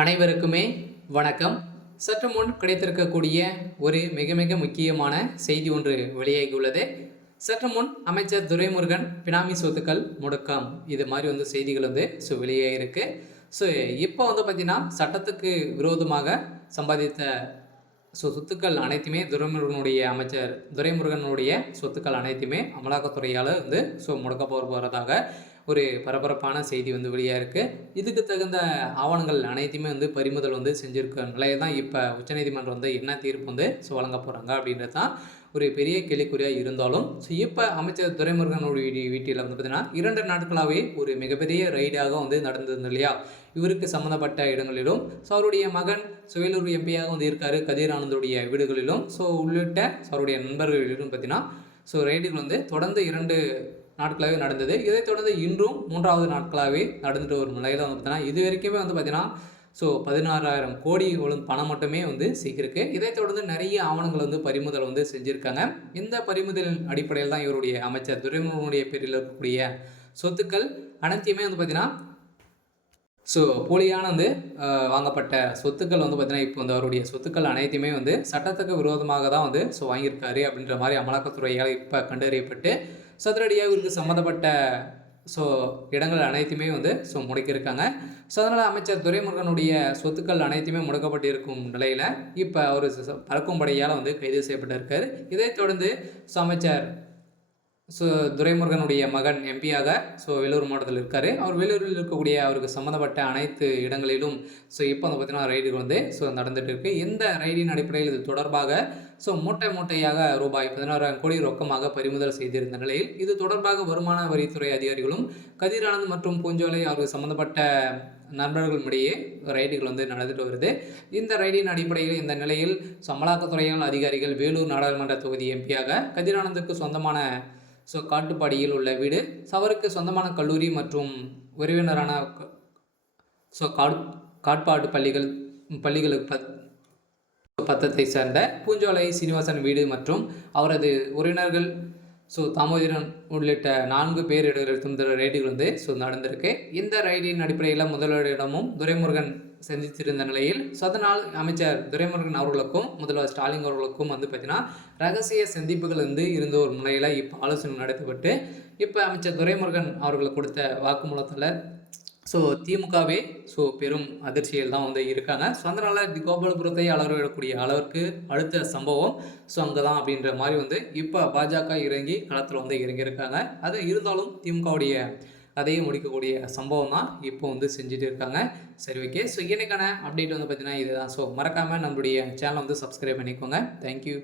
அனைவருக்குமே வணக்கம். சற்று முன் கிடைத்திருக்கக்கூடிய ஒரு மிக மிக முக்கியமான செய்தி ஒன்று வெளியாகியுள்ளது. சற்று முன் அமைச்சர் துரைமுருகன் பினாமி சொத்துக்கள் முடக்கம், இது மாதிரி செய்திகள் வெளியாகிருக்கு. இப்போ பார்த்தீங்கன்னா சட்டத்துக்கு விரோதமாக சம்பாதித்த சொத்துக்கள் அனைத்துமே அமைச்சர் துரைமுருகனுடைய சொத்துக்கள் அனைத்துமே அமலாக்கத்துறையால் முடக்க போகிறதாக ஒரு பரபரப்பான செய்தி வெளியாக இருக்குது. இதுக்கு தகுந்த ஆவணங்கள் அனைத்தையுமே பறிமுதல் செஞ்சுருக்க நிலையை தான் இப்போ உச்சநீதிமன்றம் என்ன தீர்ப்பு வழங்க போகிறாங்க அப்படின்றது தான் ஒரு பெரிய கேள்விக்குறியாக இருந்தாலும், இப்போ அமைச்சர் துரைமுருகனுடைய வீட்டில் பார்த்தீங்கன்னா 2 நாட்களாகவே ஒரு மிகப்பெரிய ரைடாக நடந்தது இல்லையா. இவருக்கு சம்மந்தப்பட்ட இடங்களிலும் அவருடைய மகன் வேலூர் எம்பியாக இருக்கார் கதிர் ஆனந்துடைய வீடுகளிலும் உள்ளிட்ட அவருடைய நண்பர்களிலும் பார்த்தீங்கன்னா ரைடுகள் தொடர்ந்து 2 நாட்களாகவே நடந்தது. இதைத் தொடர்ந்து இன்றும் 3வது நாட்களாகவே நடந்துட்டு ஒரு நிலையில் பார்த்தீங்கன்னா இது வரைக்குமே பார்த்தீங்கன்னா 16,000 கோடி பணம் மட்டுமே சிக்கிருக்கு. இதைத் தொடர்ந்து நிறைய ஆவணங்கள் பறிமுதல் செஞ்சுருக்காங்க. இந்த பறிமுதலின் அடிப்படையில் தான் இவருடைய அமைச்சர் துரைமுருகனுடைய பேரில் இருக்கக்கூடிய சொத்துக்கள் அனைத்தையுமே பார்த்தீங்கன்னா போலியான வாங்கப்பட்ட சொத்துக்கள் பார்த்தீங்கன்னா இப்போ அவருடைய சொத்துக்கள் அனைத்தையுமே சட்டத்துக்கு விரோதமாக தான் வாங்கியிருக்காரு அப்படின்ற மாதிரி அமலாக்கத்துறையால் இப்போ கண்டறியப்பட்டு சதுரடியாக இவருக்கு சம்மந்தப்பட்ட இடங்கள் அனைத்துமே முடக்கியிருக்காங்க. அதனால் அமைச்சர் துரைமுருகனுடைய சொத்துக்கள் அனைத்துமே முடக்கப்பட்டிருக்கும் நிலையில் இப்போ அவர் பறக்கும் படையால் கைது செய்யப்பட்டிருக்கார். இதைத் தொடர்ந்து அமைச்சர் துரைமுருகனுடைய மகன் எம்பியாக வேலூர் மாவட்டத்தில் இருக்கார். அவர் வேலூரில் இருக்கக்கூடிய அவருக்கு சம்மந்தப்பட்ட அனைத்து இடங்களிலும் இப்போ பார்த்தீங்கன்னா ரைடுகள் நடந்துகிட்டு இருக்குது. இந்த ரைடின் அடிப்படையில் இது தொடர்பாக மூட்டை மூட்டையாக ரூபாய் 16,000 கோடி ரொக்கமாக பறிமுதல் செய்திருந்த நிலையில் இது தொடர்பாக வருமான வரித்துறை அதிகாரிகளும் கதிரானந்த் மற்றும் பூஞ்சோலை அவருக்கு சம்மந்தப்பட்ட நண்பர்களுமிடையே ரைடுகள் நடந்துட்டு வருது. இந்த ரைடின் அடிப்படையில் இந்த நிலையில் அமலாக்கத்துறையால் அதிகாரிகள் வேலூர் நாடாளுமன்ற தொகுதி எம்பியாக கதிரானந்துக்கு சொந்தமான காட்டுப்பாடியில் உள்ள வீடு, அவருக்கு சொந்தமான கல்லூரி மற்றும் உறவினரான காட்பாடு பள்ளிகளுக்கு பத்தத்தை சேர்ந்த பூஞ்சோலை சீனிவாசன் வீடு மற்றும் அவரது உறவினர்கள் தாமோதரன் உள்ளிட்ட 4 பேர் இடத்தில் ரைடுகள் நடந்திருக்கு. இந்த ரைடின் அடிப்படையில் முதல்வரிடமும் துரைமுருகன் சந்தித்திருந்த நிலையில் அதனால் அமைச்சர் துரைமுருகன் அவர்களுக்கும் முதல்வர் ஸ்டாலின் அவர்களுக்கும் பார்த்தீங்கன்னா ரகசிய சந்திப்புகள் இருந்த ஒரு முறையில் இப்போ ஆலோசனை நடத்தப்பட்டு இப்போ அமைச்சர் துரைமுருகன் அவர்களுக்கு கொடுத்த வாக்குமூலத்தில் திமுகவே பெரும் அதிர்ச்சியில் தான் இருக்காங்க. அதனால் கோபாலபுரத்தை அளவிடக்கூடிய அளவிற்கு அடுத்த சம்பவம் அங்கே தான் அப்படின்ற மாதிரி இப்போ பாஜக இறங்கி களத்தில் இறங்கியிருக்காங்க. அது இருந்தாலும் திமுகவுடைய கதையை முடிக்கக்கூடிய சம்பவம் தான் இப்போ செஞ்சுட்டு இருக்காங்க. சரி, ஓகே. இன்னைக்கான அப்டேட் பார்த்தீங்கன்னா இதுதான். மறக்காமல் நம்மளுடைய சேனலை சப்ஸ்கிரைப் பண்ணிக்கோங்க. தேங்க்யூ.